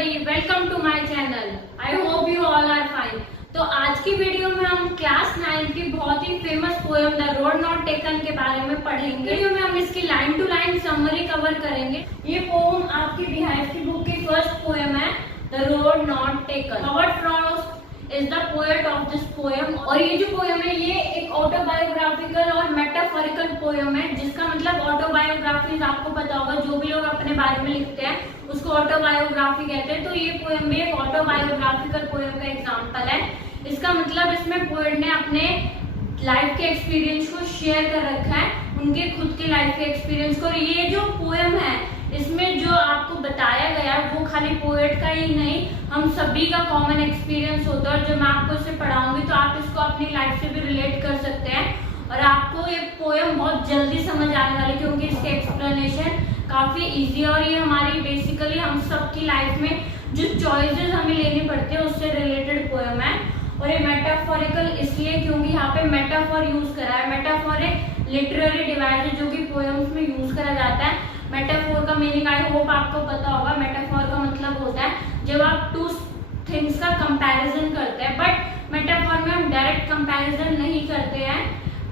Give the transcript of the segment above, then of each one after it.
Everybody, welcome to my channel. I hope you all are fine. तो आज की video में हम क्लास 9 की बहुत ही famous poem the road not taken के बारे में पढ़ेंगे। वीडियो में हम इसकी line to line summary cover करेंगे। ये पोएम आपकी बिहाइव की बुक की फर्स्ट पोएम है, the road not taken. Robert Frost is the poet of this poem. और ये जो पोएम है ये एक ऑटोबायोग्राफिकल और मेटाफोरिकल पोएम है, जिसका मतलब ऑटोबायोग्राफीज आपको पता होगा, जो भी लोग अपने बारे में लिखते हैं उसको ऑटोबायोग्राफी कहते हैं। तो ये पोएम भी एक ऑटोबायोग्राफिकल पोएम का एग्जांपल है। इसका मतलब इसमें पोएट ने अपने लाइफ के एक्सपीरियंस को शेयर कर रखा है, उनके खुद के लाइफ के एक्सपीरियंस को। और ये जो पोएम है इसमें जो आपको बताया गया वो खाली पोएट का ही नहीं, हम सभी का कॉमन एक्सपीरियंस होता है। और जब मैं आपको इसे पढ़ाऊंगी तो आप इसको अपनी लाइफ से भी रिलेट कर सकते हैं और आपको ये पोएम बहुत जल्दी समझ आने वाली, क्योंकि इसके एक्सप्लेनेशन काफी इजी है। और ये हमारी बेसिकली हम सबकी लाइफ में जो चॉइसेस हमें लेनी पड़ती है उससे रिलेटेड पोएम है। और ये मेटाफोरिकल इसलिए क्योंकि यहाँ पे मेटाफोर यूज करा है। मेटाफोर एक लिटरेरी डिवाइस है जो कि पोएम्स में यूज करा जाता है। मेटाफोर का मीनिंग आई होप आपको पता होगा। मेटाफोर का मतलब होता है जब आप टू थिंग्स का कंपैरिजन करते हैं, बट मेटाफोर में हम डायरेक्ट कंपैरिजन नहीं करते हैं,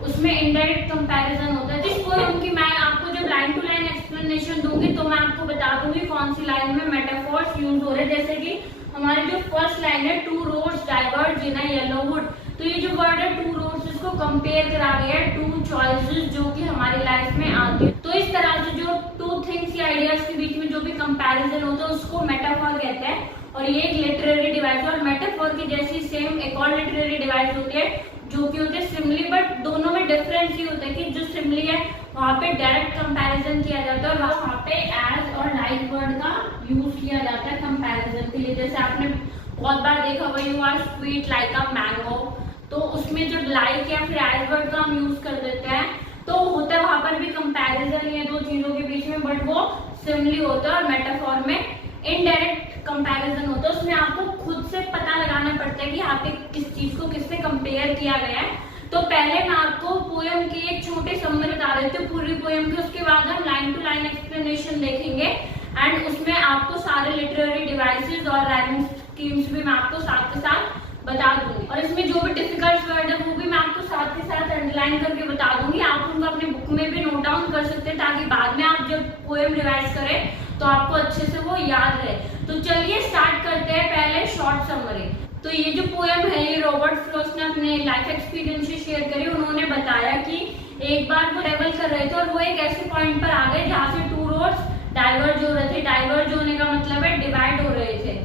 उसमें इनडायरेक्ट कंपैरिजन होता है। जिस पोएम की मैं आपको जब लाइन टू लाइन एक्सप्लेनेशन दूंगी तो मैं आपको बता दूंगी कौन सी लाइन में मेटाफोर्स यूज हो रहे हैं। जैसे कि हमारी जो फर्स्ट लाइन है, to roads diverge in a yellow wood, तो ये जो वर्ड है टू रोड्स, इसको कंपेयर करा गया है टू चॉइसेस जो कि हमारी लाइफ में आती है। तो इस तरह से जो टू थिंग्स या आइडियाज के बीच में जो भी कंपैरिजन होता है उसको मेटाफोर कहते हैं। और ये एक लिटरेरी डिवाइस है। और मेटाफोर की जैसी सेम एक और लिटरेरी डिवाइस होती है जो कि होते हैं सिमिली, बट दोनों में डिफरेंस ये होता है कि जो सिमिली है वहाँ पे डायरेक्ट कंपैरिजन किया जाता है और वहाँ पे एज और लाइक वर्ड का यूज किया जाता है कंपैरिजन के लिए। जैसे आपने बहुत बार देखा होगा, you are sweet like a mango, तो उसमें जब लाइक या फिर एज वर्ड का हम यूज कर देते हैं तो होता है वहां पर भी कंपैरिजन है दो चीजों के बीच में, बट वो सिमिली होता है। और मेटाफोर में इनडायरेक्ट कंपैरिजन होता है, उसमें आपको खुद से पता लगाना पड़ता है कि यहाँ पे किस चीज को किससे कंपेयर किया गया है। तो पहले मैं आपको पोएम की एक छोटे समरी बता देती हूँ पूरी पोएम की, उसके बाद हम लाइन टू लाइन एक्सप्लेनेशन देखेंगे एंड उसमें आपको सारे लिटरेरी डिवाइसेस और राइमिंग स्कीम्स भी मैं आपको साथ के साथ बता दूंगी। और इसमें जो भी डिफिकल्ट वर्ड है वो भी मैं आपको साथ के साथ अंडरलाइन करके बता दूंगी। आप उनको अपने बुक में भी नोट डाउन कर सकते हैं ताकि बाद में आप जब पोएम रिवाइज करें तो आपको अच्छे से वो याद रहे। तो चलिए स्टार्ट करते हैं पहले शॉर्ट समरी। तो ये जो पोएम है ये रॉबर्ट फ्रॉस्ट ने अपने लाइफ एक्सपीरियंस से शेयर करी। उन्होंने बताया कि एक बार वो ट्रेवल कर रहे थे और वो एक ऐसे पॉइंट पर आ गए जहाँ से टू रोड्स डाइवर्ज हो रहे थे। डाइवर्ज होने का मतलब है डिवाइड हो रहे थे।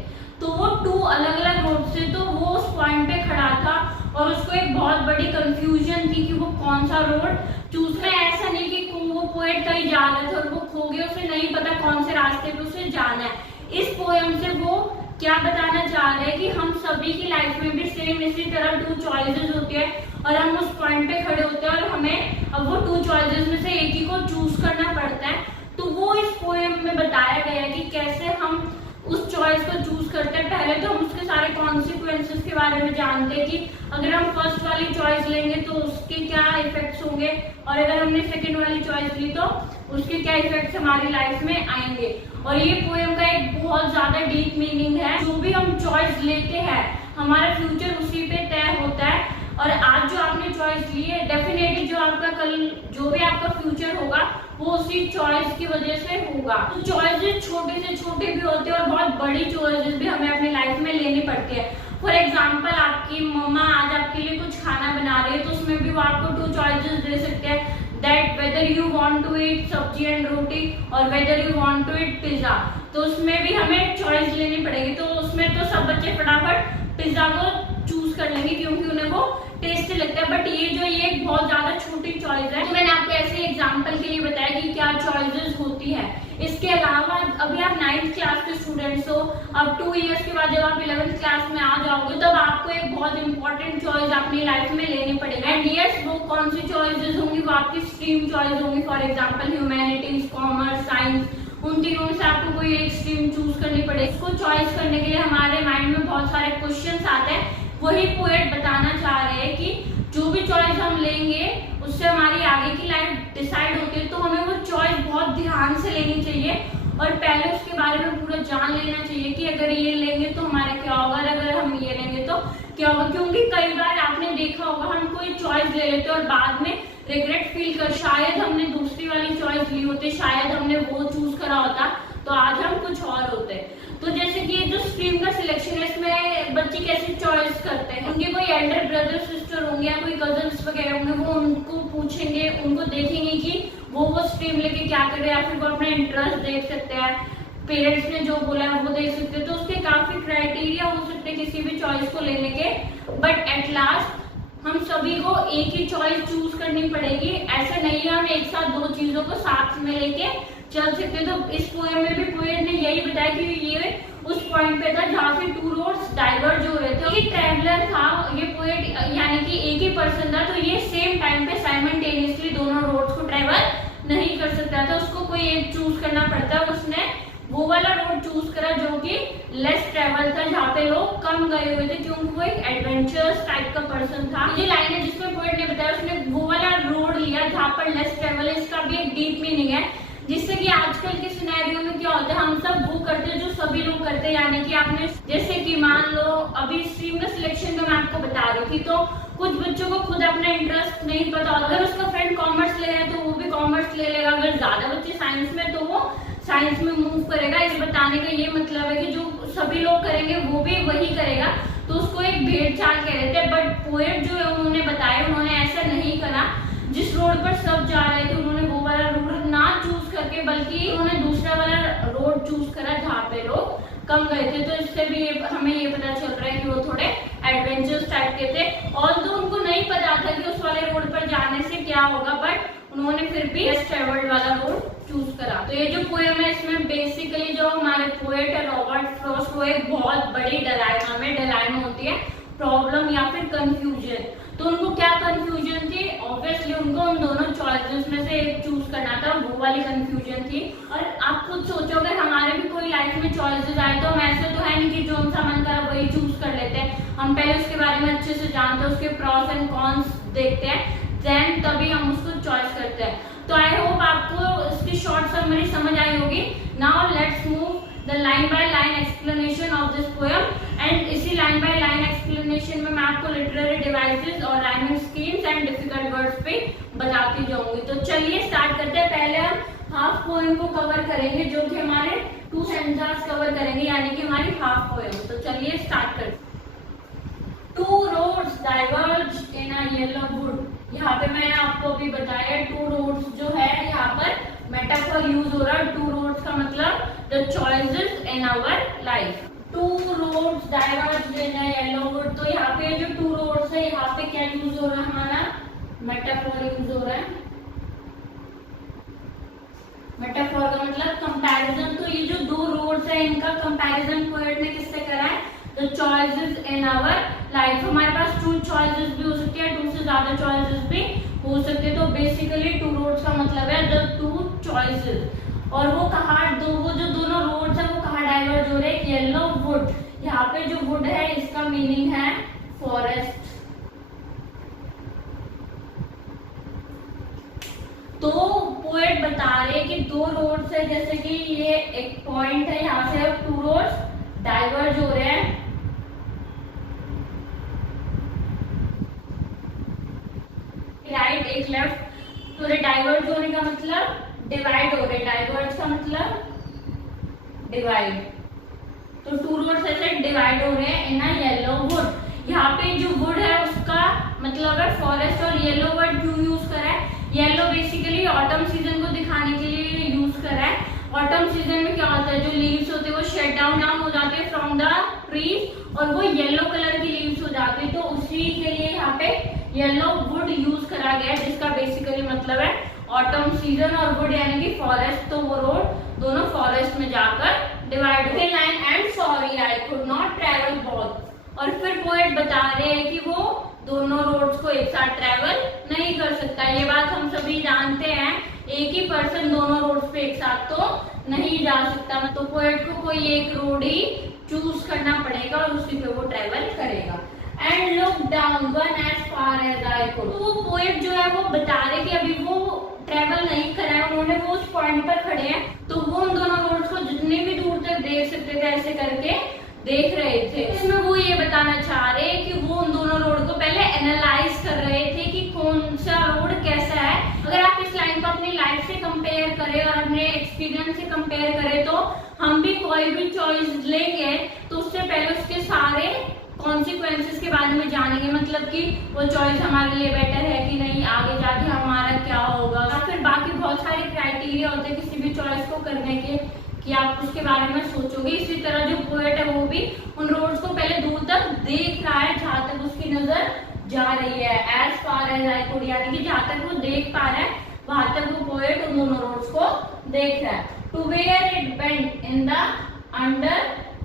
तो वो टू अलग अलग रोड से, तो वो उस पॉइंट पे खड़ा था और उसको एक बहुत बड़ी कंफ्यूजन थी कि वो कौन सा रोड चूज में। ऐसा नहीं कि वो पोएट कहीं जा रहे थे और वो खो गए, उसे नहीं पता कौन से रास्ते पे उसे जाना है। इस पोएम से वो क्या बताना चाह रहे हैं कि हम सभी की लाइफ में भी सेम इसी तरह टू चॉइसेस होती है और हम उस पॉइंट पे खड़े होते हैं और हमें अब वो टू चॉइसेस में से एक ही को चूज करना पड़ता है। तो वो इस पोएम में बताया गया है कि कैसे हम उस चॉइस को चूज करते हैं। पहले तो हम उसके सारे कॉन्सिक्वेंसेस के बारे में जानते हैं कि अगर हम फर्स्ट वाली चॉइस लेंगे तो उसके क्या इफेक्ट्स होंगे, और अगर हमने सेकंड वाली चॉइस ली तो उसके क्या इफेक्ट्स हमारी लाइफ में आएंगे। और ये पोएम का एक बहुत ज्यादा डीप मीनिंग है। जो भी हम चॉइस लेते हैं हमारा फ्यूचर उसी पे तय होता है। और आज जो आपने चॉइस ली है डेफिनेटली जो आपका कल जो भी आपका फ्यूचर होगा वो उसी चॉइस की वजह से होगा। तो चॉइसेस छोटे से छोटे भी होते हैं और बहुत बड़ी चॉइसेस भी हमें अपनी लाइफ में लेनी पड़ती है। फॉर एग्जाम्पल आपकी मम्मा आज आपके लिए कुछ खाना बना रही है तो उसमें भी वो आपको टू चॉइसेस दे सकते हैं, that whether you want to eat sabzi and roti और whether you want to eat pizza. तो उसमें भी हमें चॉइस लेनी पड़ेगी। तो उसमें तो सब बच्चे फटाफट पिज्जा को चूज कर लेंगे क्योंकि उन्हें वो टेस्टी लगता है। बट ये एक बहुत ज्यादा छोटी चॉइस है। तो मैंने आपको ऐसे एग्जांपल के लिए बताया कि क्या चॉइसेस होती है। इसके अलावा अभी आप 9th क्लास के स्टूडेंट्स हो, अब 2 इयर्स के बाद जब आप 11th क्लास में आ जाओगे तब आपको एक बहुत इंपॉर्टेंट चॉइस अपनी लाइफ में लेनी पड़ेगी। एंड यस, वो कौन सी चॉइसेस होंगी, वो आपकी स्ट्रीम चॉइस होंगी। For example humanities, commerce, science, उन तीनों में से आपको कोई एक स्ट्रीम चूज करनी पड़ेगी। इसको चॉइस करने के लिए हमारे माइंड में बहुत सारे क्वेश्चंस आते हैं। वही पोएट बताना चाह रहे हैं कि जो भी चॉइस हम लेंगे उससे हमारी आगे की लाइफ डिसाइड होती है। तो हमें वो चॉइस बहुत ध्यान से लेनी चाहिए और पहले उसके बारे में पूरा जान लेना चाहिए कि अगर ये लेंगे तो हमारा क्या होगा, अगर हम ये लेंगे तो क्या होगा। क्योंकि कई बार आपने देखा होगा हम कोई चॉइस ले लेते और बाद में रिग्रेट फील कर, शायद हमने दूसरी वाली चॉइस ली होती, शायद हमने वो चूज करा होता तो आज हम कुछ और होते। तो जैसे कि ये जो स्ट्रीम का सिलेक्शन है इसमें बच्चे कैसे चॉइस करते हैं, उनके कोई एल्डर ब्रदर सिस्टर होंगे या कोई कजन्स वगैरह होंगे, वो उनको पूछेंगे, उनको देखेंगे कि वो स्ट्रीम लेके क्या कर रहे हैं, या फिर वो अपना इंटरेस्ट देख सकते हैं, पेरेंट्स ने जो बोला है वो देख सकते हैं। तो उसके काफी क्राइटेरिया हो सकते हैं किसी भी चॉइस को लेने के, बट एट लास्ट हम सभी को एक ही चॉइस चूज करनी पड़ेगी। ऐसा नहीं है हम एक साथ दो चीजों को साथ में लेके चल सकते। तो इस पोएम में भी पोएट ने यही बताया कि ये उस पॉइंट पे था जहाँ पे टू रोड्स डाइवर्ज हो रहे थे। ये ट्रैवलर था, ये पोएट यानी कि एक ही पर्सन था, तो ये सेम टाइम पे साइमल्टेनियसली दोनों रोड्स को ट्रेवल नहीं कर सकता था, उसको कोई एक चूज करना पड़ता। उसने वो वाला रोड चूज करा जो कि लेस ट्रेवल था, जहाँ पे लोग कम गए हुए थे, क्योंकि वो एक एडवेंचरस टाइप का पर्सन था। ये लाइन है जिसमें पोएट ने बताया उसने वो वाला रोड लिया जहाँ पर लेस ट्रेवल है। इसका भी एक डीप मीनिंग है, जिससे कि आजकल के सिनेरियो में क्या होता है, हम सब वो करते हैं जो सभी लोग करते हैं। यानी कि आपने जैसे कि मान लो अभी स्ट्रीम का सिलेक्शन का मैं आपको बता रही थी, तो कुछ बच्चों को खुद अपना इंटरेस्ट नहीं पता, अगर उसका फ्रेंड कॉमर्स ले रहा है तो वो भी कॉमर्स ले लेगा, अगर ज्यादा बच्चे साइंस में तो वो साइंस में मूव करेगा। इस बताने का ये मतलब है कि जो सभी लोग करेंगे वो भी वही करेगा, तो उसको एक भेड़ चाल कह रहे थे। बट पोएट जो है उन्होंने बताया उन्होंने ऐसा नहीं करा। जिस रोड पर सब जा रहे थे उन्होंने वो वाला रोड ना चूज करके बल्कि उन्होंने दूसरा वाला रोड चूज करा जहाँ पे लोग कम गए थे। तो इससे भी हमें ये पता चल रहा है कि वो थोड़े एडवेंचरस टाइप के थे, और तो उनको नहीं पता था कि उस वाले रोड पर जाने से क्या होगा, बट उन्होंने फिर भी लेस ट्रेवल्ड वाला रोड चूज करा। तो ये जो पोएम है इसमें बेसिकली जो हमारे पोएट है रॉबर्ट फ्रॉस्ट, वो एक बहुत बड़ी डायलामा होती है प्रॉब्लम या फिर कंफ्यूजन। तो उनको क्या कंफ्यूजन थी, ऑब्वियसली उनको उन दोनों चॉइसेस में से एक चूज करना था, वो वाली कंफ्यूजन थी। और आप खुद सोचो अगर हमारे भी कोई लाइफ में चॉइसेस आए तो हम ऐसे तो है नहीं कि जो हम सा मन करा वही चूज कर लेते हैं, हम पहले उसके बारे में अच्छे से जानते हैं, उसके प्रॉस एंड कॉन्स देखते हैं, देन तभी हम उसको चॉइस करते हैं। तो आई होप आपको इसकी शॉर्ट समरी समझ आई होगी। Now let's move the line by line explanation of this poem, and इसी लाइन बाय लाइन एक्सप्लेनेशन में मैं आपको लिटरेरी डिवाइसेस और rhyming schemes and difficult words पे बताती जाऊंगी। तो चलिए स्टार्ट करते हैं। पहले हम हाफ पोएम को कवर करेंगे जो कि हमारे 2 सेंटेंस कवर करेंगे, यानी कि हमारी हाफ पोएम। तो चलिए स्टार्ट करते हैं। To roads diverge in a yellow would. यहाँ पे मैंने आपको अभी बताया टू रोड्स जो है यहाँ पर मेटाफर यूज हो रहा है। टू रोड्स का मतलब the choices in our life. Two roads diverge in a yellow wood. तो यहाँ पे जो टू रोड्स है यहाँ पे क्या यूज हो रहा है, हमारा मेटाफर यूज हो रहा है। मेटाफर का मतलब कंपैरिजन। तो ये जो दो रोड्स है इनका कंपैरिजन पोएट ने किससे करा है, the choices in our life. हमारे पास 2 चॉइसेस भी हो सकती है, 2 से ज्यादा चॉइसेस भी हो सकते हैं। तो बेसिकली टू रोड्स का मतलब है द 2 चॉइसेस। और वो जो दोनों रोड्स है वो कहाँ डाइवर्ज हो रहे हैं, येलो वुड। यहाँ पे जो वुड है इसका मीनिंग है फॉरेस्ट। तो पोएट बता रहे हैं कि 2 रोड्स है, जैसे कि ये एक पॉइंट है, यहाँ से अब 2 रोड्स डाइवर्ज हो रहे हैं, राइट एक लेफ्ट। तो डाइवर्ज होने का मतलब डिवाइड हो रहे, डाइवर्ज का मतलब डिवाइड। तो 2 रोड्स ऐसे डिवाइड हो रहे हैं इन अ येलो वुड। यहाँ पे जो वुड है उसका मतलब है फॉरेस्ट, और येलो वर्ड क्यों यूज करा है, येलो बेसिकली ऑटम सीजन को दिखाने के लिए यूज करा है। ऑटम सीजन में क्या होता है, जो लीव्स होते हैं वो शेड डाउन हो जाते हैं फ्रॉम द ट्रीज, और वो येलो कलर की लीव्स हो जाती है। तो उसी के लिए यहाँ पे येलो वुड यूज करा गया, जिसका बेसिकली मतलब है ऑटम सीजन, और वुड यानी कि फॉरेस्ट। तो वो रोड दोनों फॉरेस्ट में जाकर डिवाइड हुए। Line and sorry I could not travel both. और फिर पोएट बता रहे हैं कि वो दोनों रोड्स को एक साथ ट्रेवल नहीं कर सकता। ये बात हम सभी जानते हैं, एक ही पर्सन दोनों रोड्स पे एक साथ तो नहीं जा सकता। तो पोएट को कोई एक रोड ही चूज करना पड़ेगा और उसी पे वो ट्रेवल करेगा। And look down one as far as I could. तो वो पोएट जो है वो बता रहे कि अभी वो ट्रेवल नहीं करा है, उन्होंने वो उस पॉइंट पर खड़े हैं, तो वो उन दोनों रोड्स को जितनी भी दूर तक देख सकते थे ऐसे करके देख रहे थे। इसमें वो ये बताना चाह रहे हैं कि वो उन दोनों रोड को पहले एनालाइज कर रहे थे कि कौन सा रोड कैसा है। अगर आप इस लाइन को अपनी लाइफ से कंपेयर करें और अपने एक्सपीरियंस से कंपेयर करें, तो हम भी कोई भी चॉइस लेंगे तो उससे पहले उसके सारे कॉन्सिक्वेंसेस के बारे में जानेंगे, मतलब कि वो चॉइस हमारे लिए बेटर है कि नहीं, आगे जाके हमारा क्या होगा। फिर बाकी बहुत सारे क्राइटेरिया होते हैं किसी भी चॉइस को करने के, कि आप उसके बारे में सोचोगे। इसी तरह जो पोएट है वो भी उन रोड्स को पहले दूर तक देख रहा है जहां तक उसकी नजर जा रही है, as far as I could, यानी कि जहां तक वो देख पा रहा है वहां तक वो पोएट उन दोनों रोड्स को देख रहा है। To where it bent in the under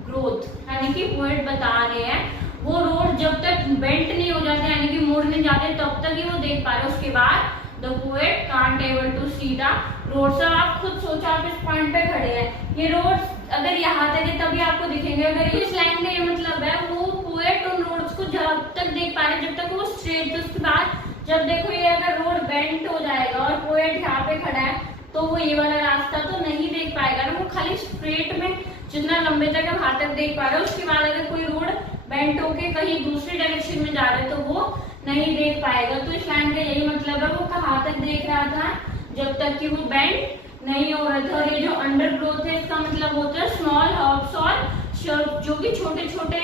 growth, यानी कि पोएट बता रहे हैं वो रोड जब तक बेंट नहीं हो जाते, यानी कि मुड़ नहीं जाते, तब तक ही वो देख पा रहे हैं। उसके बाद the poet can't able to see the roads. अब आप खुद सोचो, आप इस पॉइंट पे खड़े हैं, ये रोड्स अगर यहाँ तक है तभी आपको दिखेंगे। अगर इस लाइन का ये मतलब है वो पोएट उन रोड्स को जब तक देख पा रहे हैं जब तक वो स्ट्रेट है। उसके बाद जब देखो ये अगर रोड बेंट हो जाएगा और पोएट यहाँ पे खड़ा है, तो वो ये वाला रास्ता तो नहीं देख पाएगा ना, वो खाली स्ट्रेट में जितना लंबे तक है वहां तक देख पा रहा है। उसके बाद अगर कोई रोड बेंट होके कहीं दूसरी डायरेक्शन में जा रहे हैं तो वो नहीं देख पाएगा। तो इस लाइन का यही मतलब है वो कहाँ तक देख रहा था, जब तक कि वो बेंड नहीं हो रहा था। और ये जो अंडर ग्रोथ है इसका मतलब होता है स्मॉल हर्ब्स और श्रब्स, जो कि छोटे छोटे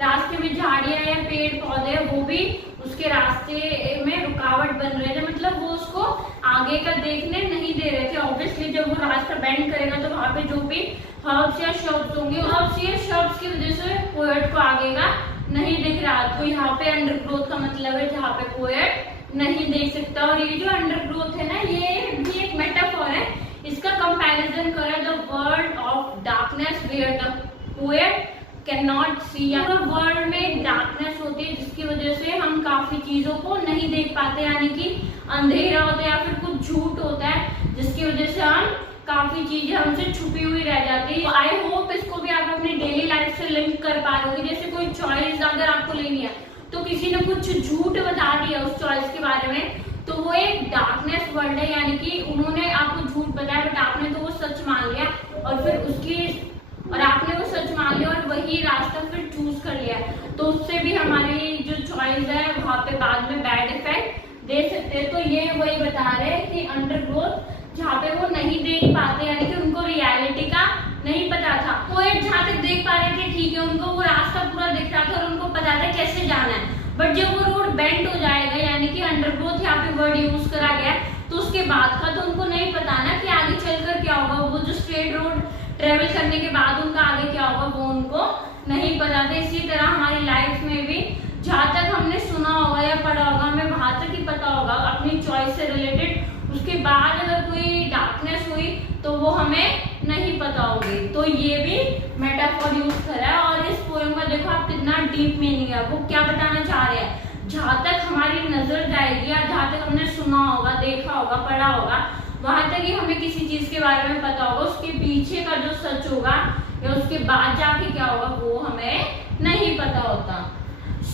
रास्ते में झाड़ियां या पेड़ पौधे वो भी उसके रास्ते में रुकावट बन रहे थे, मतलब वो उसको आगे का देखने नहीं दे रहे थे। ऑब्वियसली जब वो रास्ता बेंड करेगा तो वहां पे जो भी हर्ब्स या श्रब्स होंगे, हर्ब्स या श्रब्स की वजह से पोएट को आगे का नहीं दिख रहा। तो यहाँ पे अंडर ग्रोथ का मतलब है जहाँ पे पोएट नहीं देख सकता। और ये जो अंडर ग्रोथ है ना, ये भी एक मेटाफोर है। इसका कंपैरिजन करें the world of darkness where the poet can not see. World में डार्कनेस होती है जिसकी वजह से हम काफी चीजों को नहीं देख पाते, यानी कि अंधेरा होता है या फिर कुछ झूठ होता है जिसकी वजह से हम काफी चीजें हमसे छुपी हुई रह जाती है। आई होप इसको भी आप अपनी डेली लाइफ से लिंक कर पा रहे हो। जैसे कोई चॉइस अगर आपको लेनी है तो किसी ने कुछ झूठ बता दिया उस चॉइस के बारे में, तो वो एक डार्कनेस वर्ल्ड है, यानी कि उन्होंने आपको झूठ बताया बट आपने तो वो सच मान लिया और फिर आपने वो सच मान लिया और वही रास्ता फिर चूज कर लिया, तो उससे भी हमारी जो चॉइस है वहां पे बाद में बैड इफेक्ट दे सकते हैं। तो ये वही बता रहे हैं कि अंडर ग्रोथ जहाँ पे वो नहीं देख पाते, यानी कि उनको रियलिटी का नहीं पता था। पोएट जहाँ तक देख पा रहे थे ठीक है, उनको वो रास्ता पूरा दिख रहा था और उनको पता था कैसे जाना है, बट जब वो रोड बेंड हो जाएगा, यानी कि अंडर ग्रोथ यहाँ पे वर्ड यूज करा गया, तो उसके बाद का तो उनको नहीं पता ना कि आगे चलकर क्या होगा। वो जो स्ट्रेट रोड ट्रेवल करने के बाद उनका आगे क्या होगा वो उनको नहीं पता था। इसी तरह हमारी लाइफ में भी जहाँ तक हमने सुना होगा या पढ़ा होगा हमें वहां तक ही पता होगा अपनी चॉइस से रिलेटेड। उसके बाद अगर कोई डार्कनेस हुई तो वो हमें नहीं पता होगी। तो ये भी मेटाफोर यूज करा है। और इस पोएम का देखो आप कितना डीप मीनिंग है, वो क्या बताना चाह रहे हैं। जहाँ तक हमारी नजर जाएगी या जहाँ तक हमने सुना होगा, देखा होगा, पढ़ा होगा, वहां तक ही हमें किसी चीज के बारे में पता होगा। उसके पीछे का जो सच होगा या उसके बाद जाके क्या होगा वो हमें नहीं पता होता।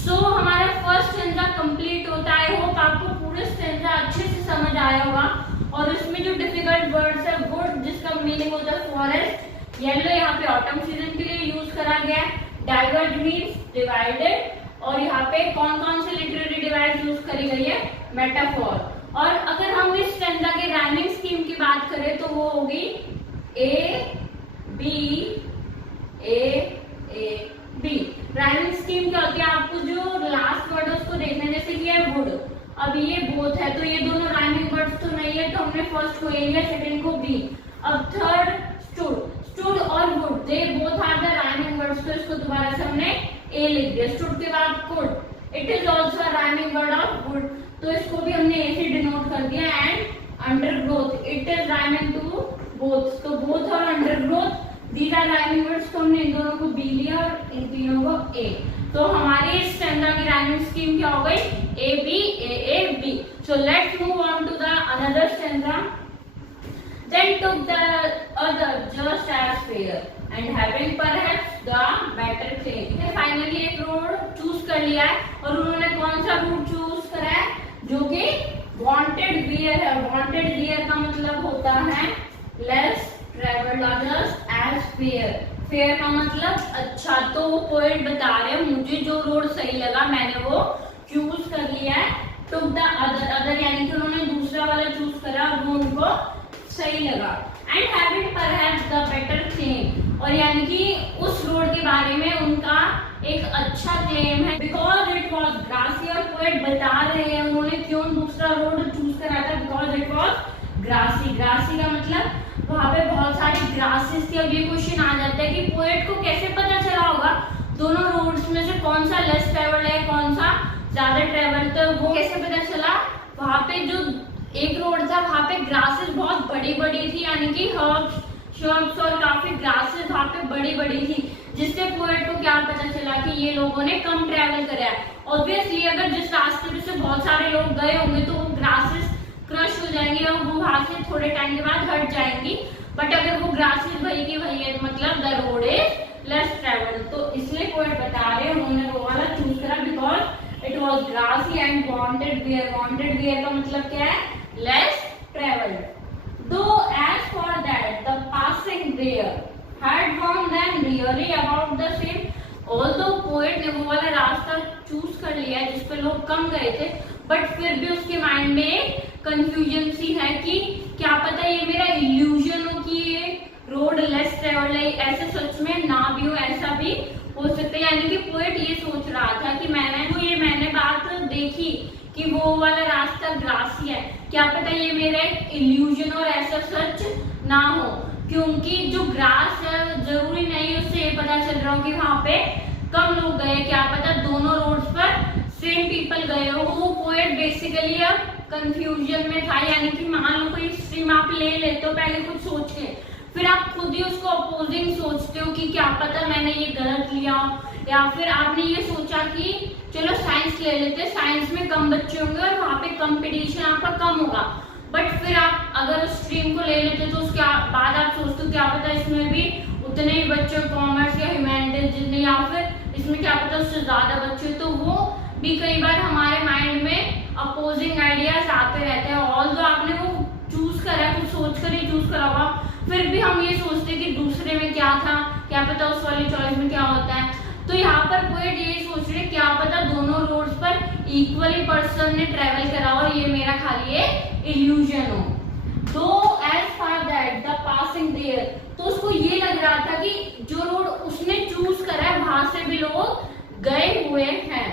हमारा फर्स्ट स्टेंजा कंप्लीट होता है। आई होप आपको पूरे स्टेंजा अच्छे से समझ आया होगा। और इसमें जो डिफिकल्ट वर्ड्स है वुड जिसका मीनिंग होता है फॉरेस्ट, येलो यहाँ पे ऑटम सीजन के लिए यूज करा गया है, डाइवर्ज मीन्स डिवाइडेड, और यहाँ पे कौन कौन से लिटरेरी डिवाइस यूज करी गई है, मेटाफोर। और अगर हम इस स्टेंजा के राइमिंग स्कीम की बात करें तो वो होगी A B A A B. Rhyming scheme क्या होती है, आपको जो लास्ट वर्ड है उसको देखना है। जैसे कि है वुड, अब ये बोथ है तो ये दोनों राइमिंग वर्ड्स तो नहीं है, तो हमने फर्स्ट को ए लिया, सेकंड को बी। अब थर्ड स्टूड, स्टूड और wood they both are the rhyming words, तो इसको दोबारा से हमने ए लिख दिया। स्टूड के बाद could, it is also a rhyming word of wood, तो इसको भी हमने ए से डिनोट कर दिया। And undergrowth, it is rhyming to both, तो बोथ और undergrowth these are rhyming words, तो हमने इन दोनों को बी लिया और इन तीनों को ए। तो हमारी इस स्टेंजा की राइमिंग स्कीम क्या हो गई, A B A A B. So let's move on to the another stanza. Then took the other just as fair and having perhaps the better claim। Finally एक रोड चूज कर लिया है और उन्होंने कौन सा रूट चूज करा है, जो कि वांटेड वियर है, वांटेड वियर का मतलब होता है less travelled others as fair, fair का मतलब अच्छा। तो वो पोएट बता रहे हैं मुझे जो रोड सही लगा मैंने वो चूज कर लिया है, टुक द अदर, अदर यानी कि उन्होंने दूसरा वाला चूज करा, वो उनको सही लगा। And having perhaps the better claim, और यानी कि उस रोड के बारे में उनका एक अच्छा क्लेम है, बिकॉज इट वॉज ग्रासी। और पोएट बता रहे हैं उन्होंने क्यों दूसरा रोड चूज करा था, because it was grassy. Grassy का मतलब वहां पे बहुत सारी ग्रासेस थी। अब ये क्वेश्चन आ जाता है कि पोएट को कैसे पता चला होगा दोनों रोड्स में से कौन सा लेस ट्रेवल्ड है कौन सा ज्यादा ट्रेवल, तो वो कैसे पता चला। वहां पे जो एक रोड था वहां पे ग्रासेस बहुत बड़ी बड़ी थी, यानी कि हर्ब्स और काफी ग्रासेस वहां पे बड़ी बड़ी थी, जिससे पोएट को क्या पता चला कि ये लोगों ने कम ट्रेवल करा है। ऑब्वियसली अगर जिस रास्ते पे से बहुत सारे लोग गए होंगे तो वो ग्रासेस क्रश हो जाएंगे और वो वहां से थोड़े टाइम के बाद हट जाएंगी, बट अगर वो ग्रासेस वही की वही है मतलब the road is less travel. तो इसलिए पोएट बता रहे हैं उन्होंने वो वाला चूज करा because it was grassy and wanted wear. Wanted wear का मतलब क्या है, less travelled. Though as for that the passing there had worn them really about the same. Although poet ने वो वाला रास्ता चूज कर लिया है जिसपे लोग कम गए थे, बट फिर भी उसके माइंड में कंफ्यूजन सी है कि क्या पता ये मेरा इल्यूजन हो कि ये रोड लेस ट्रेवल्ड है, ऐसे सच में ना भी हो, ऐसा भी हो सकता है। यानी कि पोएट ये सोच रहा था कि मैंने बात देखी कि वो वाला रास्ता ग्रासी है, क्या पता ये मेरा एक इल्यूजन और ऐसा सच ना हो, क्योंकि जो ग्रास है जरूरी नहीं उससे ये पता चल रहा हो कि वहां पे कम लोग गए, क्या पता दोनों रोड्स पर सेम पीपल गए हो। वो पोएट बेसिकली अब कंफ्यूजन में था, यानी कि मान लो कोई स्ट्रीम आप ले लेते हो पहले कुछ सोच के, फिर आप खुद ही उसको अपोजिंग सोचते हो कि क्या पता मैंने ये गलत लिया, या फिर आपने ये सोचा कि चलो साइंस ले लेते, साइंस में कम बच्चे होंगे और वहां पे कंपटीशन आपका कम होगा, बट फिर आप अगर उस स्ट्रीम को ले लेते तो उसके बाद आप सोचते हो क्या पता इसमें भी उतने ही बच्चे कॉमर्स या ह्यूमैनिटीज जितने, या फिर इसमें क्या पता उससे ज्यादा बच्चे, तो वो भी कई बार हमारे माइंड में अपोजिंग आइडियाज आते रहते हैं। ऑल्दो आपने वो चूज करा कुछ सोच कर ही चूज करा होगा, फिर भी हम ये सोचते कि दूसरे में क्या था, क्या पता उस वाली चॉइस में क्या होता है। तो यहाँ पर पोएट ये सोच रहे क्या पता दोनों रोड्स पर इक्वली पर्सन ने ट्रेवल करा और ये मेरा खाली ये इल्यूजन हो। Though as far that the passing there, तो उसको ये लग रहा था कि जो रोड उसने चूज करा है वहां से भी लोग गए हुए हैं।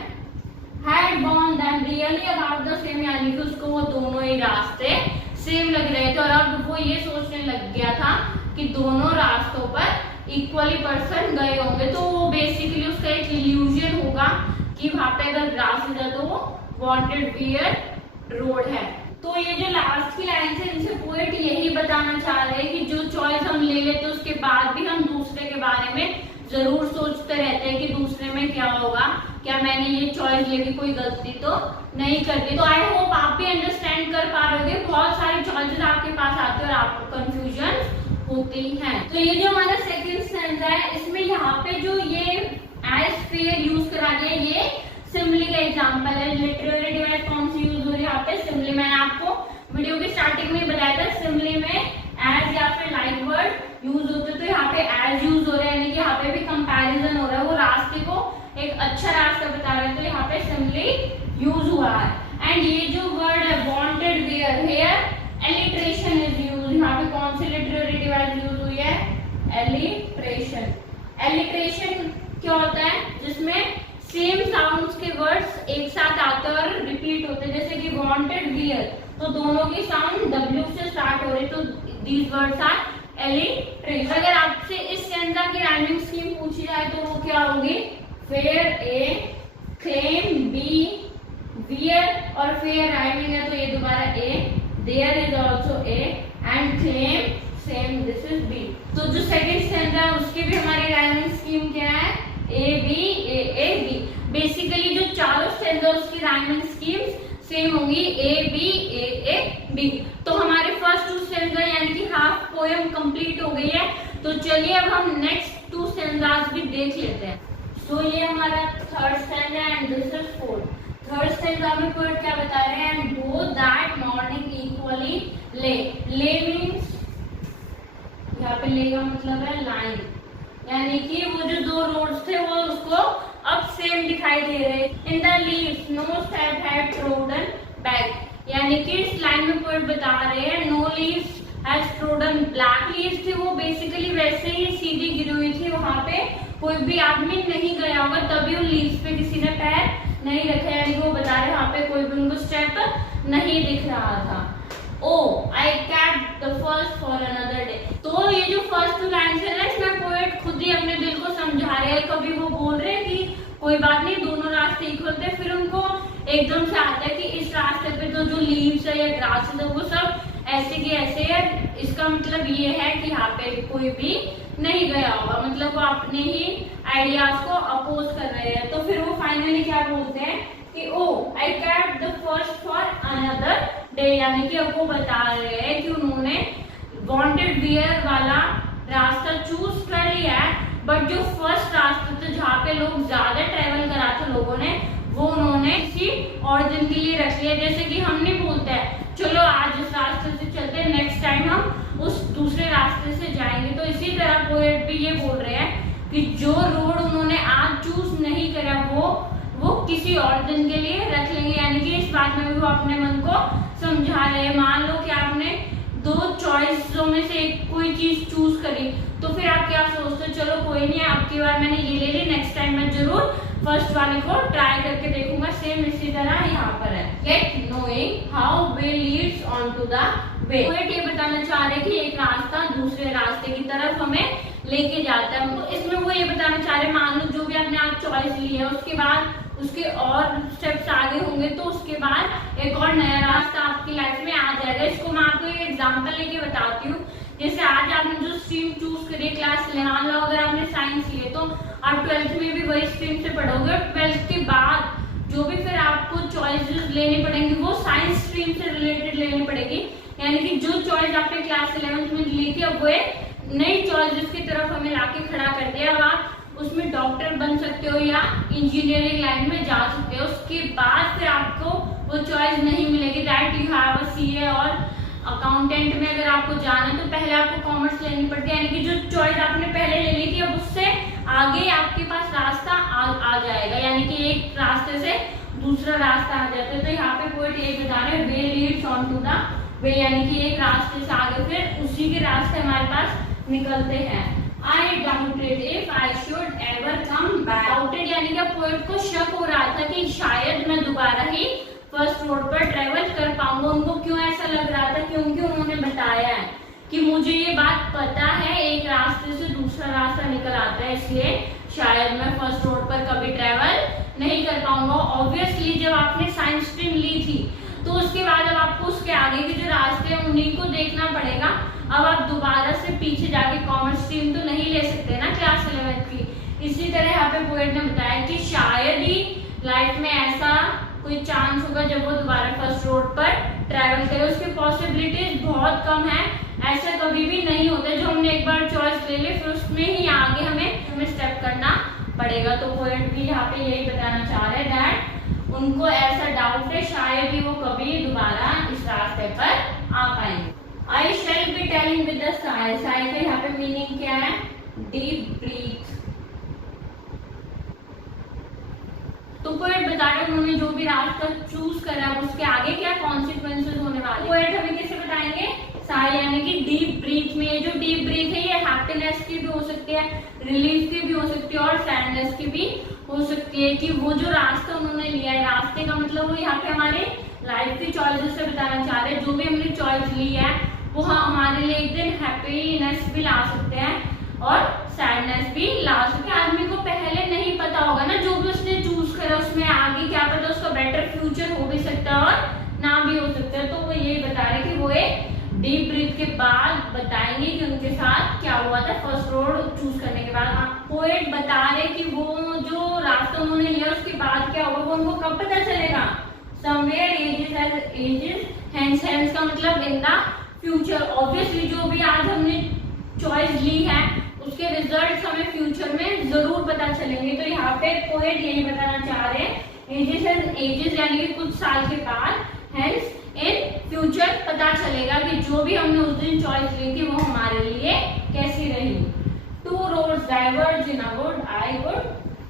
Had gone them really about the same, यानी कि उसको वो दोनों ही रास्ते सेम लग रहे थे और अब वो ये सोचने लग गया था कि दोनों रास्तों पर इक्वली पर्सन गए होंगे, तो वो बेसिकली उसका एक इल्यूजन होगा कि वहां पे अगर ग्रास है तो वो वांटेड वियर रोड है। तो ये जो लास्ट की लाइन है इनसे पोएट यही बताना चाह रहे हैं कि जो चॉइस हम ले लेते उसके बाद भी हम दूसरे के बारे में जरूर सोचते रहते हैं कि दूसरे में क्या होगा, क्या मैंने ये चॉइस लेके कोई गलती तो नहीं कर दी। तो आई होप आप भी अंडरस्टैंड कर पा रहे होंगे, बहुत सारी चॉइसेस आपके पास आती है और आपको कंफ्यूजन होती हैं। तो ये जो हमारा सेकंड स्टैंजा है इसमें यहाँ पे जो ये एज फेयर यूज करा गया ये सिमिली का एग्जांपल है। लिटरेरी डिवाइस कौन सी यूज हो रही है यहाँ पे, सिमिली। मैंने आपको वीडियो की स्टार्टिंग में बताया था सिमिली में एज या फिर लाइक वर्ड यूज होते, तो यहाँ पे एज यूज हो रहा है, यानी कि यहाँ पे भी कंपैरिजन हो रहा है, वो रास्ते को एक अच्छा रास्ता बता रहे हैं, तो यहाँ पे सिमिली यूज हुआ है। एंड ये जो वर्ड है wanted where, here alliteration is use, यहाँ पे कौन सी लिटरेरी डिवाइस यूज हुई है, एलिट्रेशन। एलिट्रेशन क्या होता है, जिसमें सेम साउंड्स के वर्ड्स एक साथ आते हैं और रिपीट होते हैं, जैसे कि वांटेड वियर, तो दोनों की साउंड W से स्टार्ट हो रही, तो दीज वर्ड्स आर एलिट्रेशन। अगर आपसे इस स्टैंजा की राइमिंग स्कीम पूछी जाए तो वो क्या होगी, fair A, claim B, wear और फेयर राइमिंग है तो ये दोबारा A, there is also A and claim same, this is B. तो जो सेकंड स्टैंजा है उसकी भी हमारी राइमिंग स्कीम क्या है, A B A A B. Basically जो चारों स्टैंजा उसकी राइमिंग स्कीम्स सेम होंगी, ए बी ए ए बी। तो हमारे फर्स्ट टू स्टैंजा यानी कि हाफ पोएम कंप्लीट हो गई है। तो चलिए अब हम नेक्स्ट टू स्टैंजास भी देख लेते हैं। सो ये हमारा third stanza and this is fourth. Third stanza में पोएट क्या बता रहे हैं, बोथ दैट मॉर्निंग इक्वली ले। ले मीन्स यहाँ पे ले का मतलब है लाइन, यानी कि वो जो दो रोड्स थे वो उसको अब सेम दिखाई दे रहे। In the leaves no step had trodden back, यानी कि इस लाइन में पोएट बता रहे हैं no leaves has trodden. Black leaves थी वो बेसिकली वैसे ही सीधी गिरी हुई थी, वहां पे कोई भी आदमी नहीं गया होगा, तभी उन लीव्स पे किसी ने पैर नहीं रखा, यानी कि वो बता रहे वहां पे कोई भी उनको स्टेप नहीं दिख रहा था। Oh I kept the first for another day. तो ये जो फर्स्ट टू लाइन है ना, इसमें पोएट खुद ही अपने दिल को समझा रहे हैं। कभी वो बोल रहे हैं कि कोई बात नहीं, दोनों रास्ते इक्वल थे, फिर उनको एकदम से आता है कि इस रास्ते पे तो जो लीव्स है या ग्रासेस है वो सब ऐसे की ऐसे है। इसका मतलब ये है कि यहाँ पे कोई भी नहीं गया होगा, मतलब वो अपने ही आइडियाज को अपोज कर रहे हैं। तो फिर वो फाइनली क्या बोलते हैं कि oh I kept the first for another day, यानी कि अब वो बता रहे हैं कि उन्होंने वांटेड वियर वाला रास्ता चूज कर लिया है, बट जो फर्स्ट रास्ता था जहाँ पे लोग ज्यादा ट्रेवल करा थे लोगों ने, वो उन्होंने किसी और दिन के लिए रख लिया। जैसे कि हम नहीं बोलते हैं चलो आज इस रास्ते से चलते हैं, नेक्स्ट टाइम हम उस दूसरे रास्ते से जाएंगे, तो इसी तरह पोएट भी ये बोल रहे हैं कि जो रोड उन्होंने आज चूज नहीं करा वो किसी और दिन के लिए रख लेंगे। यानी कि इस बात में भी वो अपने मन को समझा रहे हैं। मान लो कि आपने दो चॉइसों में से एक कोई चीज चूज करी, तो फिर आप क्या सोचते हो, चलो कोई नहीं, आपकी बार मैंने ये ले ली, नेक्स्ट टाइम मैं जरूर फर्स्ट वाले को ट्राई करके देखूंगा। सेम इसी तरह यहाँ पर है, get knowing how way leads on to the way. Poet ये बताना चाह रहे कि एक रास्ता दूसरे रास्ते की तरफ हमें लेके जाता है। तो इसमें वो ये बताना चाह रहे, मान लो जो भी आपने आज चॉइस ली है, उसके बाद उसके और स्टेप्स आगे होंगे, तो उसके बाद एक और नया रास्ता आपकी लाइफ में आ जाएगा। इसको मैं आपको एक एग्जांपल लेके बताती हूँ। जैसे आज आपने जो स्ट्रीम चूज करी क्लास 11, मान लो अगर आपने साइंस लिए तो आप 12th में भी वही स्ट्रीम से पढ़ोगे। 12th के बाद जो भी फिर आपको चॉइसेस लेनी पड़ेंगी वो साइंस स्ट्रीम से रिलेटेड लेनी पड़ेगी। यानी कि जो चॉइस आपने क्लास 11th में ली थी, अब वो नई चॉइसेस की तरफ हमें लाके खड़ा कर दिया। अब आप उसमें डॉक्टर बन सकते हो या इंजीनियरिंग लाइन में जा सकते हो। उसके बाद फिर आपको वो चॉइस नहीं मिलेगी that you have a CA और अकाउंटेंट में अगर आपको जाना है तो पहले आपको कॉमर्स लेनी पड़ती है। यानी कि जो चॉइस आपने पहले ले ली थी, अब उससे आगे आपके पास रास्ता आ जाएगा, यानी कि एक रास्ते से दूसरा रास्ता आ जाता है। तो यहाँ पे पोएट ये बता रहे हैं way leads on to the way, यानी कि एक रास्ते से आगे फिर उसी के रास्ते हमारे पास निकलते हैं। I doubted if I should ever come back. Doubted यानी कि पोएट को शक हो रहा था कि शायद मैं दोबारा ही फर्स्ट रोड पर ट्रेवल कर पाऊंगा। उनको क्यों ऐसा लग रहा था, क्योंकि उन्होंने बताया है कि मुझे ये बात पता है एक रास्ते से दूसरा रास्ता निकल आता है, इसलिए शायद मैं फर्स्ट रोड पर कभी ट्रेवल नहीं कर पाऊंगा। ऑब्वियसली जब आपने साइंस स्ट्रीम ली थी तो उसके बाद अब आपको उसके आगे के जो रास्ते हैं उन्हीं को देखना पड़ेगा। अब आप दोबारा से पीछे जाके कॉमर्स स्ट्रीम तो नहीं ले सकते ना क्लास 11 की। इसी तरह यहाँ पे पोएट ने बताया कि शायद ही लाइफ में ऐसा कोई चांस होगा जब वो दोबारा फर्स्ट रोड पर ट्रैवल करे। उसकी पॉसिबिलिटीज बहुत कम है, ऐसा कभी भी नहीं होता। जो हमने एक बार चॉइस ले ली फिर उसमें ही आगे हमें स्टेप करना पड़ेगा। तो पोएट भी यहाँ पे यही बताना चाह रहे हैं दैट उनको ऐसा डाउट है शायद ही वो कभी दोबारा इस रास्ते पर आ पाएंगे। I shall be telling with the sigh. Sigh का यहाँ पे मीनिंग क्या है, डीप ब्रीथ। तो पोएट बता रहे उन्होंने जो भी रास्ता चूज करा उसके आगे क्या कॉन्सिक्वेंसेस होने वाले। पोएट हमें कैसे बताएंगे, साई यानी कि डीप ब्रीथ में। ये जो डीप ब्रीथ है ये हैप्पीनेस की भी हो सकती है, रिलीफ की भी हो सकती है और सैडनेस की भी हो सकती है। कि वो जो रास्ता उन्होंने लिया है, रास्ते का मतलब वो यहाँ पे हमारे लाइफ की चॉइसेस से बताना चाह रहे हैं। जो भी हमने चॉइस ली है वो हमारे लिए एक दिन हैप्पीनेस भी ला सकते हैं और सैडनेस भी ला सकते हैं। आदमी को पहले नहीं पता होगा ना जो भी उसने चूज करा उसमें आगे क्या पता उसका बेटर फ्यूचर हो भी सकता है और ना भी हो सकता है। तो वो यही बता रहे कि वो एक डीप ब्रीथ के बाद बताएंगे कि उनके साथ क्या हुआ था फर्स्ट रोड चूज करने के बाद। पोएट बता रहे कि वो जो रास्ता उन्होंने लिया उसके बाद क्या होगा वो उनको कब पता चलेगा, समवेयर एजेस हेंस का मतलब इन द फ्यूचर। ऑब्वियसली जो भी आज हमने चॉइस ली है उसके रिजल्ट्स हमें फ्यूचर में जरूर पता चलेंगे। तो यहाँ पे पोएट यही बताना चाह रहे हैं एजेस एंड एजेस यानी कि कुछ साल के बाद, हेंस इन फ्यूचर पता चलेगा कि जो भी हमने उस दिन चॉइस ली थी वो हमारे लिए कैसी रही। Two roads diverge in a wood,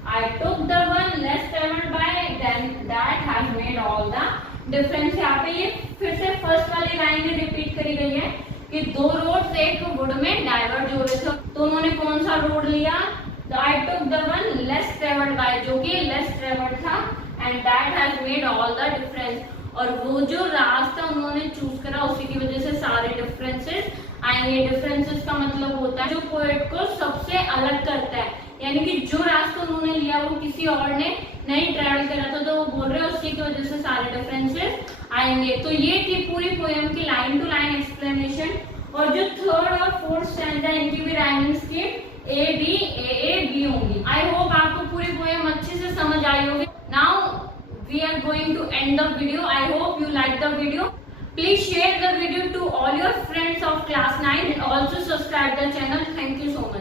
I took the one less traveled by, then that has made all the difference। यहाँ पे ये फिर से फर्स्ट वाली लाइन में रिपीट करी गई है कि दो रोड्स एक वुड में डाइवर्ज हो रहे थे, तो उन्होंने कौन सा रोड लिया? I took the one less traveled by, जो कि less traveled था, and that has made all the difference। और वो जो रास्ता उन्होंने चूज करा उसी की वजह से सारे डिफरेंसेस आएंगे। डिफरेंसेस का मतलब होता है जो पोएट को सबसे अलग करता है, यानी कि जो रास्ता उन्होंने लिया वो किसी और ने नहीं ट्रैवल करा था, तो वो बोल रहे हैं उसी की वजह से सारे डिफरेंसेस आएंगे। तो ये थी पूरी पोएम की लाइन टू लाइन एक्सप्लेनेशन। और जो थर्ड और फोर्थ स्टैंजा इनकी भी राइमिंग स्कीम ए बी होंगी। आई होप आपको पूरी पोएम अच्छे से समझ आई होगी। Now we are going to end the video. I hope you like the video. Please share the video to all your friends of class 9 and also subscribe the channel. Thank you so much.